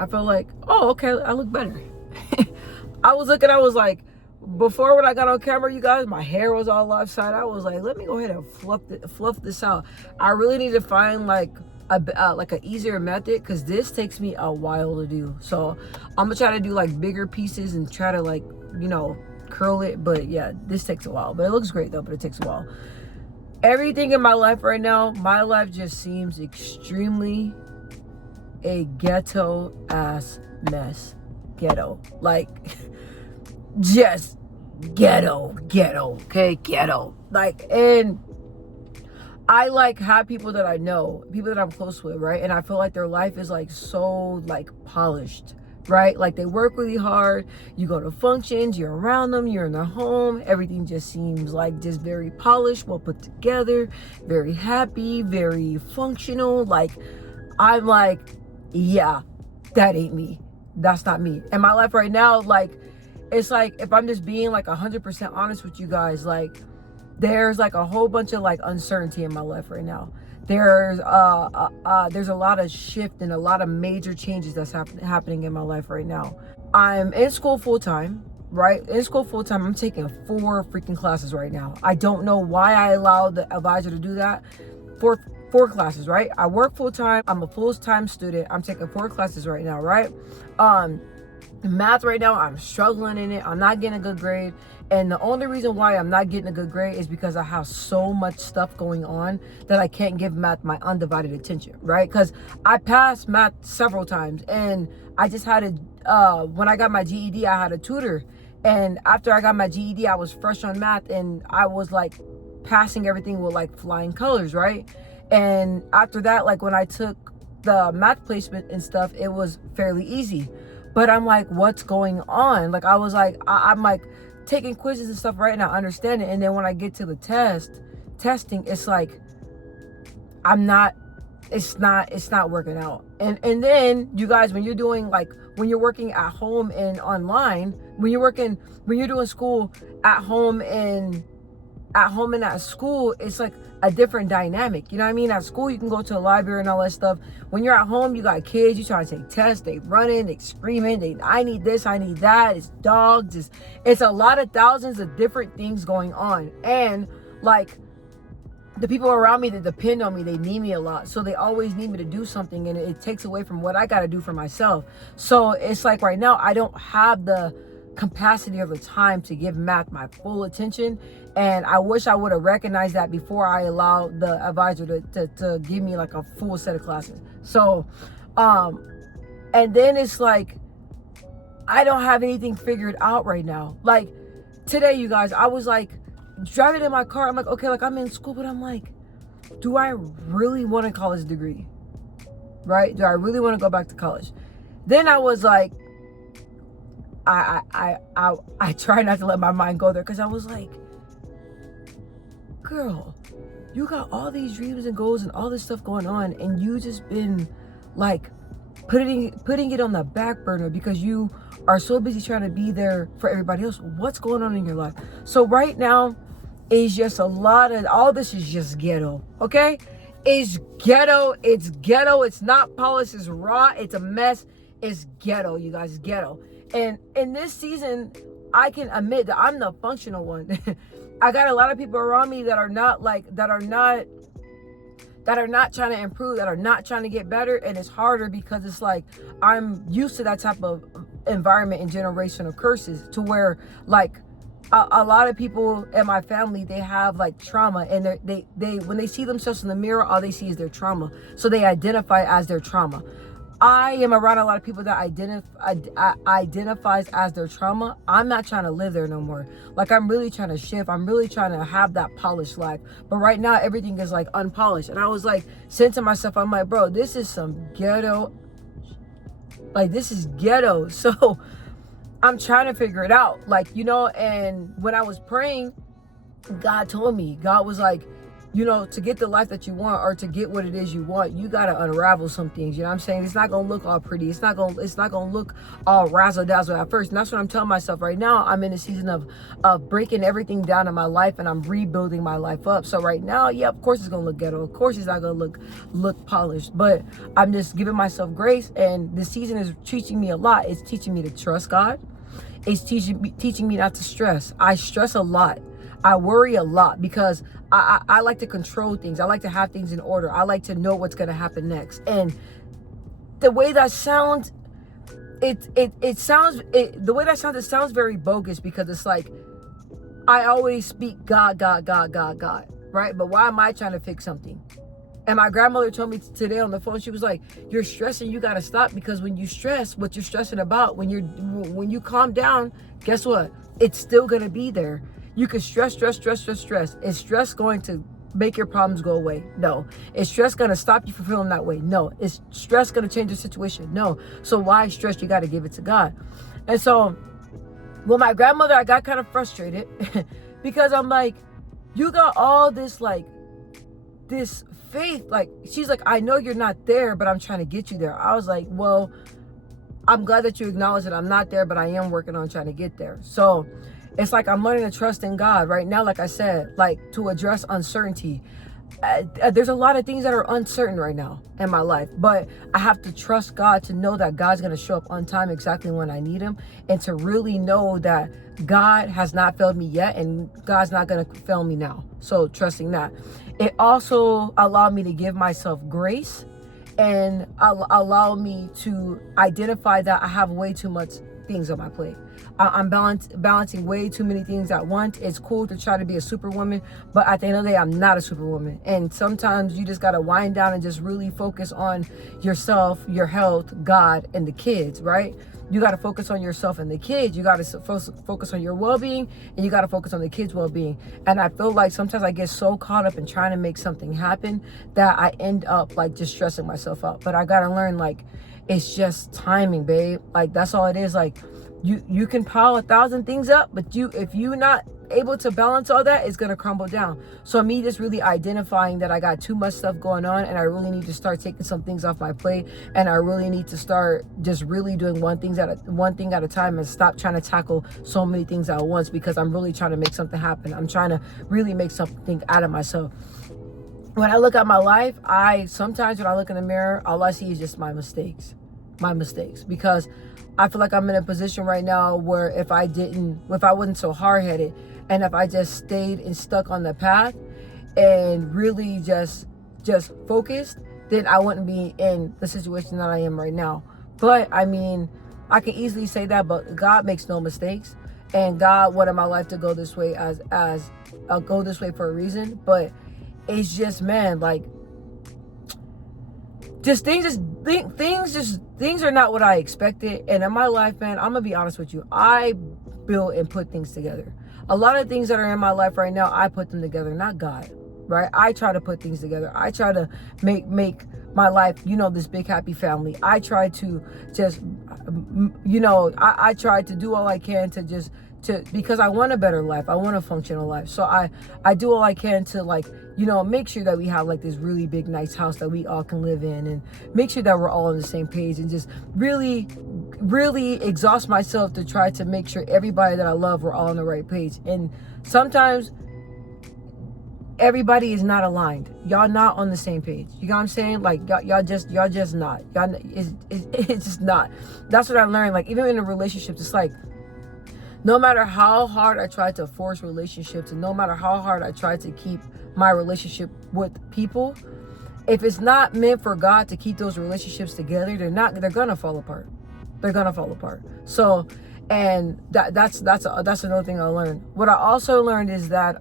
I felt like, oh, okay, I look better. I was like, before when I got on camera, you guys, my hair was all lopsided. I was like, let me go ahead and fluff this out. I really need to find like an easier method, because this takes me a while to do. So I'm gonna try to do like bigger pieces and try to like, curl it. But yeah, this takes a while, but it looks great though, but it takes a while. Everything in my life right now, my life just seems extremely a ghetto ass mess. Ghetto, like just ghetto, okay, ghetto. Like, and I like have people that I know, people that I'm close with, right? And I feel like their life is like so like polished, right? Like they work really hard. You go to functions, you're around them, you're in their home. Everything just seems like just very polished, well put together, very happy, very functional. Like I'm like, yeah, that ain't me. That's not me. And my life right now, like, it's like, if I'm just being like 100% honest with you guys, like there's like a whole bunch of like uncertainty in my life right now. There's a lot of shift and a lot of major changes that's happening in my life right now. I'm in school full time, right? In school full time. I'm taking 4 freaking classes right now. I don't know why I allowed the advisor to do that. Four classes, right? I work full time. I'm a full-time student. I'm taking 4 classes right now, right? Math right now, I'm struggling in it. I'm not getting a good grade. And the only reason why I'm not getting a good grade is because I have so much stuff going on that I can't give math my undivided attention, right? Because I passed math several times, and I just had when I got my GED, I had a tutor. And after I got my GED, I was fresh on math, and I was like passing everything with like flying colors, right? And after that, like when I took the math placement and stuff, it was fairly easy. But I'm like, what's going on? Like I was like, I'm like taking quizzes and stuff, right? And I understand it. And then when I get to the testing, it's like, it's not working out. And then you guys, when you're doing like, when you're working at home and online, when you're doing school at home and at school, it's like a different dynamic. You know what I mean? At school, you can go to the library and all that stuff. When you're at home, you got kids, you trying to take tests, they running, they screaming, I need this, I need that. It's dogs. It's a lot of thousands of different things going on. And like the people around me that depend on me, they need me a lot. So they always need me to do something, and it takes away from what I got to do for myself. So it's like right now, I don't have the capacity or the time to give math my full attention. And I wish I would have recognized that before I allowed the advisor to give me like a full set of classes. So, and then it's like, I don't have anything figured out right now. Like today, you guys, I was like driving in my car. I'm like, okay, like I'm in school, but I'm like, do I really want a college degree? Right? Do I really want to go back to college? Then I was like, I try not to let my mind go there, because I was like, girl, you got all these dreams and goals and all this stuff going on, and you just been like putting it on the back burner because you are so busy trying to be there for everybody else. What's going on in your life? So right now is just a lot of, all this is just ghetto, okay? It's ghetto. It's not polished. It's raw. It's a mess. It's ghetto, you guys. It's ghetto. And in this season, I can admit that I'm the functional one. I got a lot of people around me that are not trying to improve, that are not trying to get better. And it's harder because it's like, I'm used to that type of environment and generational curses, to where like a lot of people in my family, they have like trauma, and they when they see themselves in the mirror, all they see is their trauma. So they identify as their trauma. I am around a lot of people that identifies as their trauma. I'm not trying to live there no more. Like, I'm really trying to shift. I'm really trying to have that polished life. But right now, everything is like unpolished. And I was like, saying to myself, I'm like, bro, this is some ghetto. Like, this is ghetto. So I'm trying to figure it out. Like, and when I was praying, God told me, God was like, to get the life that you want, or to get what it is you want, you got to unravel some things. You know what I'm saying? It's not going to look all pretty. It's not going to look all razzle dazzle at first. And that's what I'm telling myself right now. I'm in a season of breaking everything down in my life, and I'm rebuilding my life up. So right now, yeah, of course it's going to look ghetto. Of course it's not going to look polished, but I'm just giving myself grace. And this season is teaching me a lot. It's teaching me to trust God. It's teaching me not to stress. I stress a lot. I worry a lot because I like to control things. I like to have things in order. I like to know what's going to happen next. And the way that sounds, it sounds very bogus, because it's like, I always speak God, God, God, God, God, right? But why am I trying to fix something? And my grandmother told me today on the phone, she was like, you're stressing, you got to stop, because when you stress, what you're stressing about, when you calm down, guess what? It's still going to be there. You can stress. Is stress going to make your problems go away? No. Is stress going to stop you from feeling that way? No. Is stress going to change the situation? No. So why stress? You got to give it to God. And so with my grandmother, I got kind of frustrated because I'm like, you got all this, like, this faith. Like, she's like, I know you're not there, but I'm trying to get you there. I was like, well, I'm glad that you acknowledge that I'm not there, but I am working on trying to get there. So it's like, I'm learning to trust in God right now. Like I said, like, to address uncertainty. There's a lot of things that are uncertain right now in my life, but I have to trust God to know that God's going to show up on time exactly when I need him, and to really know that God has not failed me yet, and God's not going to fail me now. So trusting that. It also allowed me to give myself grace, and allow me to identify that I have way too much things on my plate. I'm balancing way too many things at once. It's cool to try to be a superwoman, but at the end of the day, I'm not a superwoman. And sometimes you just got to wind down and just really focus on yourself, your health, God, and the kids, right? You got to focus on yourself and the kids. You got to focus on your well-being, and you got to focus on the kids' well-being. And I feel like sometimes I get so caught up in trying to make something happen that I end up like just stressing myself out. But I got to learn, like, it's just timing, babe. Like, that's all it is. Like, you can pile 1,000 things up, but if you're not able to balance all that, it's going to crumble down. So me just really identifying that I got too much stuff going on, and I really need to start taking some things off my plate, and I really need to start just really doing one thing at a time, and stop trying to tackle so many things at once, because I'm really trying to make something happen. I'm trying to really make something out of myself. When I look at my life, sometimes when I look in the mirror, all I see is just my mistakes, because I feel like I'm in a position right now where if I wasn't so hard-headed, and if I just stayed and stuck on the path and really just focused, then I wouldn't be in the situation that I am right now. But I mean, I can easily say that, but God makes no mistakes, and God wanted my life to go this way as I'll go this way for a reason. But it's just, man, like, things are not what I expected. And in my life, man, I'm gonna be honest with you, I build and put things together. A lot of things that are in my life right now, I put them together, not God, right? I try to put things together. I try to make my life, this big happy family. I try to just, I try to do all I can because I want a better life. I want a functional life. So I do all I can to, like, make sure that we have like this really big, nice house that we all can live in, and make sure that we're all on the same page, and just really, really exhaust myself to try to make sure everybody that I love, we're all on the right page. And sometimes everybody is not aligned. Y'all not on the same page. You know what I'm saying? Like, y'all just not. It's just not. That's what I learned. Like, even in a relationship, it's like, no matter how hard I try to force relationships, and no matter how hard I try to keep my relationship with people, if it's not meant for God to keep those relationships together, they're gonna fall apart. So, and that's another thing I learned. What I also learned is that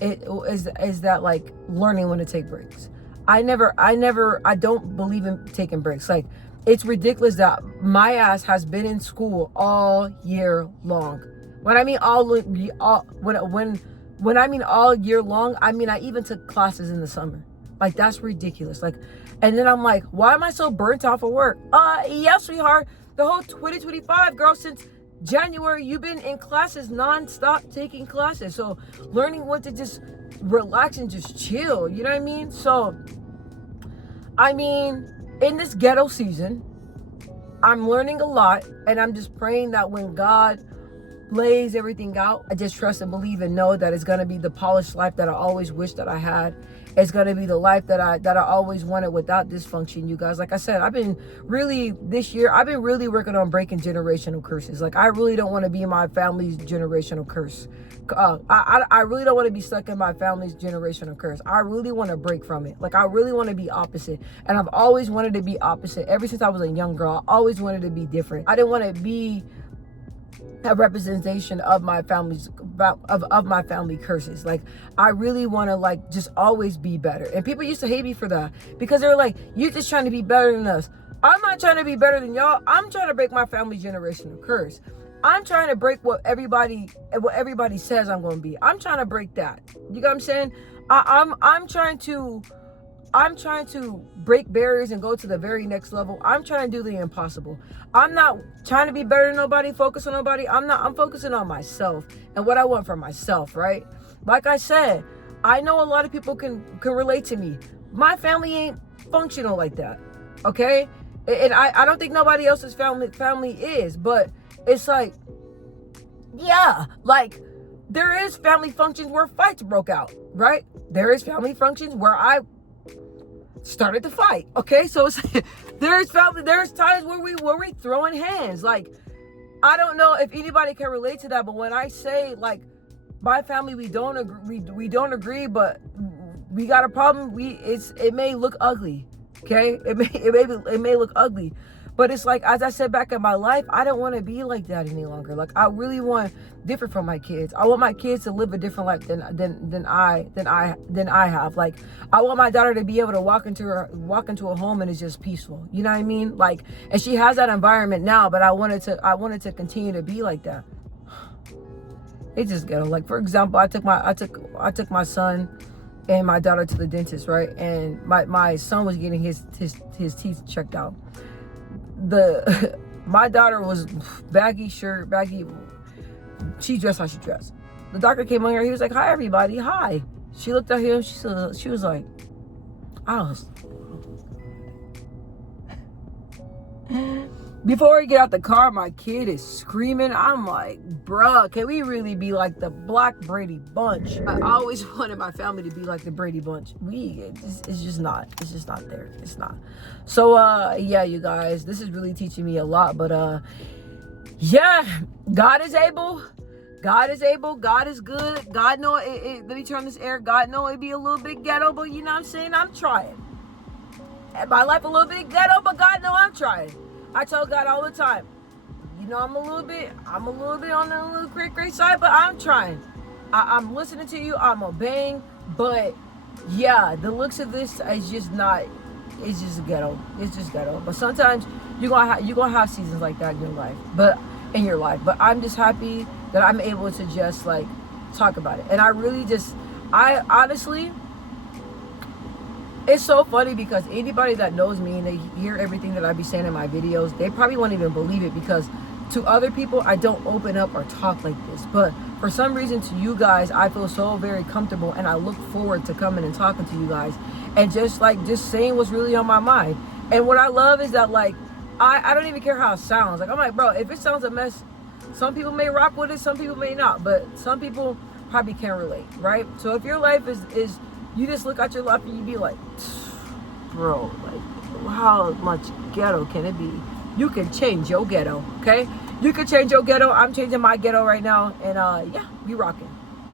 is that like learning when to take breaks. I don't believe in taking breaks. Like, it's ridiculous that my ass has been in school all year long. When I mean when I mean all year long, I mean I even took classes in the summer. Like, that's ridiculous. Like, and then I'm like, why am I so burnt out for work? Yeah, sweetheart, the whole 2025, girl, since January, you've been in classes non-stop, taking classes. So learning when to just relax and just chill. You know what I mean? So, I mean, in this ghetto season, I'm learning a lot, and I'm just praying that when God lays everything out, I just trust and believe and know that it's gonna be the polished life that I always wished that I had. It's gonna be the life that I always wanted without dysfunction, you guys. Like I said, this year I've been really working on breaking generational curses. Like, I really don't want to be my family's generational curse. I really don't want to be stuck in my family's generational curse. I really want to break from it. Like, I really want to be opposite. And I've always wanted to be opposite. Ever since I was a young girl, I always wanted to be different. I didn't want to be a representation of my family's of my family curses. Like, I really want to, like, just always be better. And people used to hate me for that, because they were like, you're just trying to be better than us. I'm not trying to be better than y'all. I'm trying to break my family's generational curse. I'm trying to break what everybody says I'm going to be. I'm trying to break that. You know what I'm saying? I'm trying to break barriers and go to the very next level. I'm trying to do the impossible. I'm not trying to be better than nobody, focus on nobody. I'm focusing on myself and what I want for myself, right? Like I said, I know a lot of people can relate to me. My family ain't functional like that, okay? And I don't think nobody else's family is, but it's like, yeah, like, there is family functions where fights broke out, right? There is family functions where I started to fight, okay? So it's there's times where we throwing hands. Like, I don't know if anybody can relate to that, but when I say, like, my family, we don't agree, but we got a problem. It may look ugly, okay? It may look ugly, but it's like, as I said back in my life, I don't want to be like that any longer. Like, I really want different from my kids. I want my kids to live a different life than I have. Like, I want my daughter to be able to walk into a home and it's just peaceful. You know what I mean? Like, and she has that environment now, but I wanted to continue to be like that. It's just ghetto. Like, for example, I took my son and my daughter to the dentist, right? And my son was getting his teeth checked out. My daughter was baggy shirt, baggy. She dressed how she dressed. The doctor came on here. He was like, "Hi, everybody. Hi." She looked at him. She was like, Before we get out the car, my kid is screaming. I'm like, bruh, can we really be like the Black Brady Bunch? I always wanted my family to be like the Brady Bunch. It's just not there. It's not. So, yeah, you guys, this is really teaching me a lot. But, yeah, God is able. God is able. God is good. God know it. Let me turn this air. God know it be a little bit ghetto, but you know what I'm saying? I'm trying. My life a little bit ghetto, but God know I'm trying. I tell God all the time, you know, I'm a little bit on the little great side, but I'm trying. I'm listening to you. I'm obeying. But yeah, the looks of this is just not. It's just ghetto. It's just ghetto. But sometimes you're gonna have seasons like that in your life. But I'm just happy that I'm able to just, like, talk about it. And I honestly. It's so funny because anybody that knows me and they hear everything that I be saying in my videos, they probably won't even believe it, because to other people, I don't open up or talk like this. But for some reason, to you guys, I feel so very comfortable, and I look forward to coming and talking to you guys and just saying what's really on my mind. And what I love is that, like, I don't even care how it sounds. Like, I'm like, bro, if it sounds a mess, some people may rock with it, some people may not, but some people probably can't relate, right? So if your life is you just look at your life and you be like, bro, like, how much ghetto can it be? You can change your ghetto, okay? You can change your ghetto. I'm changing my ghetto right now. And, yeah, we rocking.